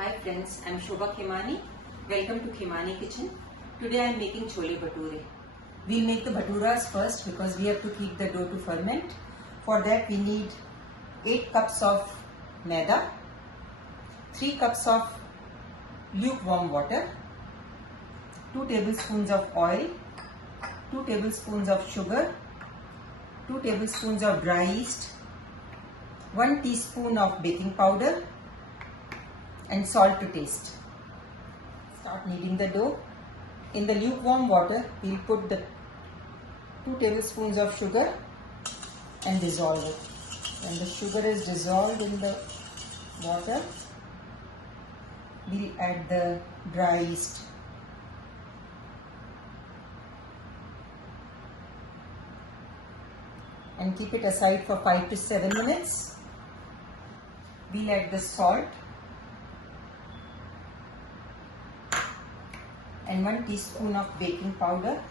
Hi friends, I am Shobha Khemani. Welcome to Khemani Kitchen. Today I am making chole bhature. We'll make the bhaturas first because we have to keep the dough to ferment. For that we need 8 cups of maida, 3 cups of lukewarm water, 2 tablespoons of oil, 2 tablespoons of sugar, 2 tablespoons of dry yeast, 1 teaspoon of baking powder and salt to taste. Start kneading the dough. In the lukewarm water, we'll put the 2 tablespoons of sugar and dissolve it. When the sugar is dissolved in the water, we'll add the dry yeast. And keep it aside for 5 to 7 minutes. We'll add the salt and 1 teaspoon of baking powder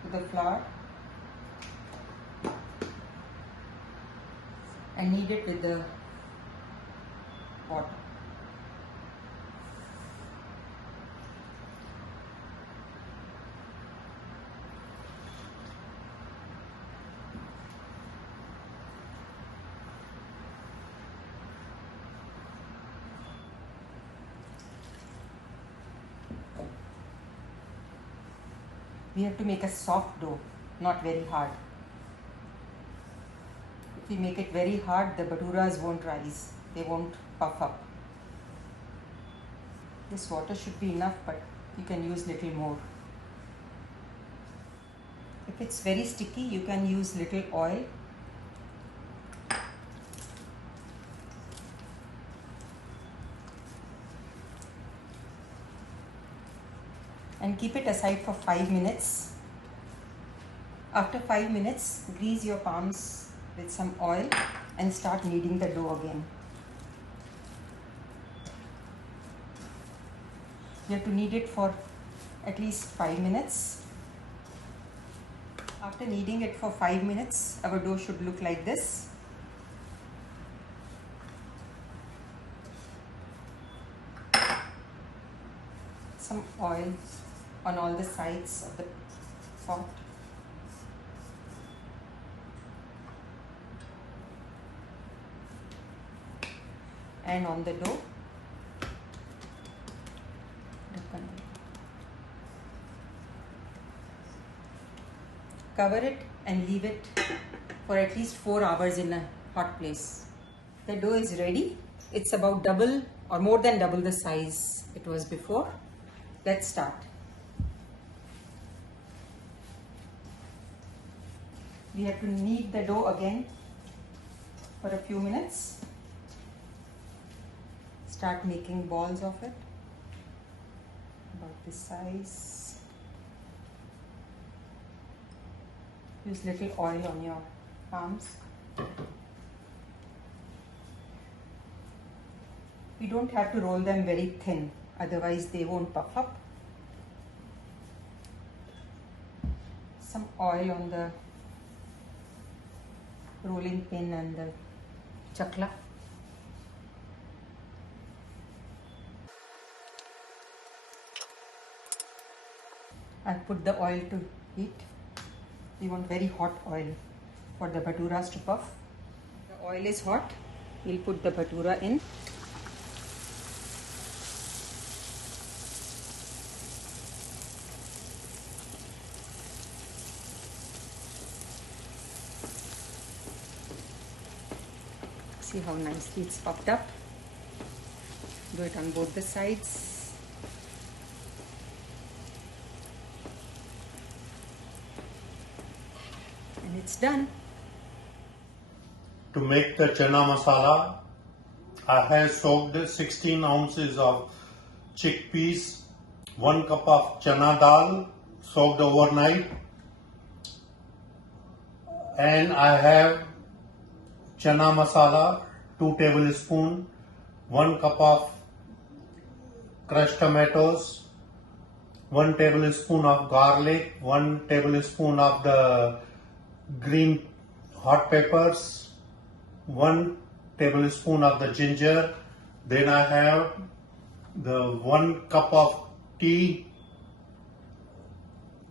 to the flour and knead it with the water. We have to make a soft dough, not very hard. If we make it very hard, the bhaturas won't rise, they won't puff up. This water should be enough, but you can use little more. If it's very sticky, you can use little oil. And keep it aside for 5 minutes. After 5 minutes, grease your palms with some oil and start kneading the dough again. You have to knead it for at least 5 minutes. After kneading it for 5 minutes, our dough should look like this. Some oil on all the sides of the pot. And on the dough. Cover it and leave it for at least 4 hours in a hot place. The dough is ready. It's about double or more than double the size it was before. Let's start. We have to knead the dough again for a few minutes. Start making balls of it, about this size. Use little oil on your palms. We don't have to roll them very thin, otherwise they won't puff up. Some oil on the rolling pin and the chakla. I've put the oil to heat. We want very hot oil for the bhaturas to puff. The oil is hot. We'll put the bhatura in. See how nicely it's puffed up. Do it on both the sides. And it's done. To make the chana masala, I have soaked 16 ounces of chickpeas, 1 cup of chana dal soaked overnight, and I have chana masala, 2 tablespoons, 1 cup of crushed tomatoes, 1 tablespoon of garlic, 1 tablespoon of the green hot peppers, 1 tablespoon of the ginger. Then I have the 1 cup of tea,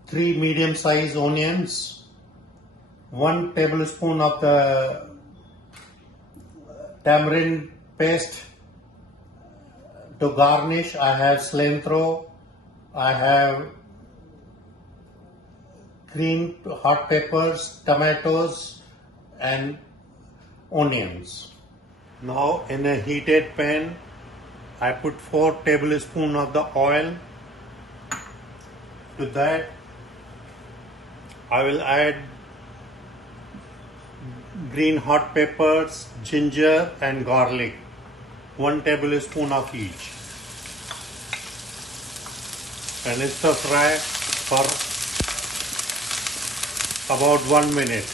3 medium-sized onions, 1 tablespoon of the tamarind paste. To garnish, I have cilantro, I have green hot peppers, tomatoes, and onions. Now in a heated pan, I put 4 tablespoons of the oil. To that, I will add green hot peppers, ginger, and garlic, 1 tablespoon of each, and stir fry for about 1 minute.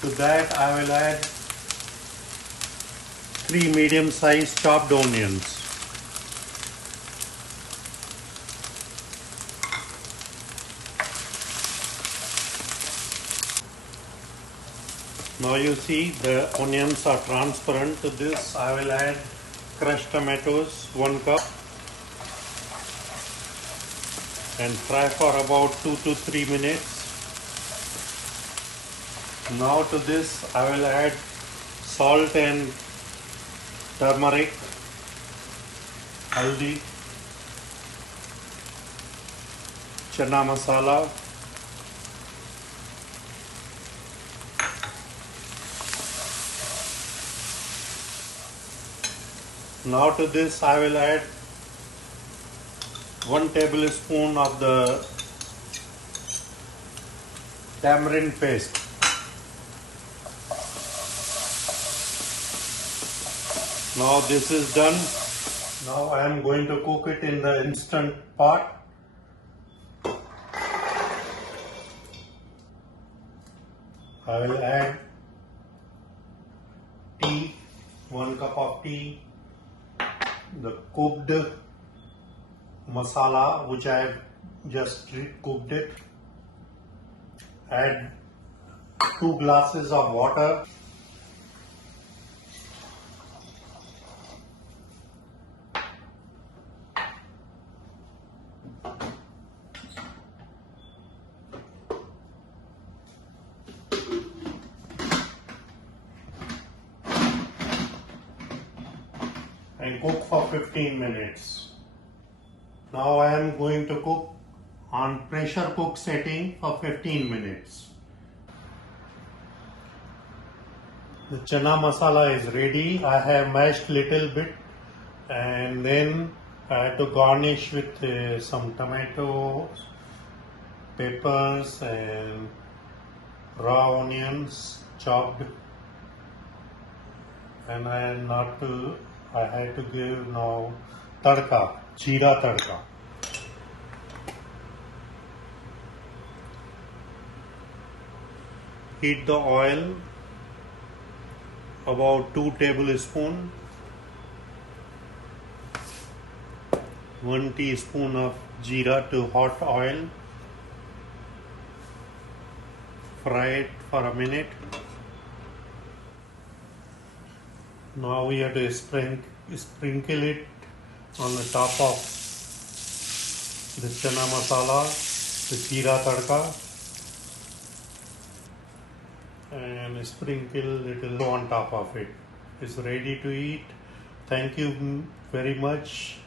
To that, I will add 3 medium-sized chopped onions. Now you see the onions are transparent. To this, I will add crushed tomatoes, 1 cup, and fry for about 2 to 3 minutes. Now to this, I will add salt and turmeric, haldi, chana masala, now to this I will add 1 tablespoon of the tamarind paste. Now this is done. Now I am going to cook it in the instant pot. I will add tea, 1 cup of tea, the cooked masala which I have just cooked it. Add 2 glasses of water. And cook for 15 minutes. Now I am going to cook on pressure cook setting for 15 minutes. The chana masala is ready. I have mashed little bit, and then I have to garnish with some tomatoes, peppers, and raw onions chopped. And I had to give now tadka, jeera tadka. Heat the oil about 2 tablespoons, 1 teaspoon of jeera to hot oil. Fry it for a minute. Now we have to sprinkle it on the top of the chana masala, the jeera tadka, and sprinkle little on top of it. It's ready to eat. Thank you very much.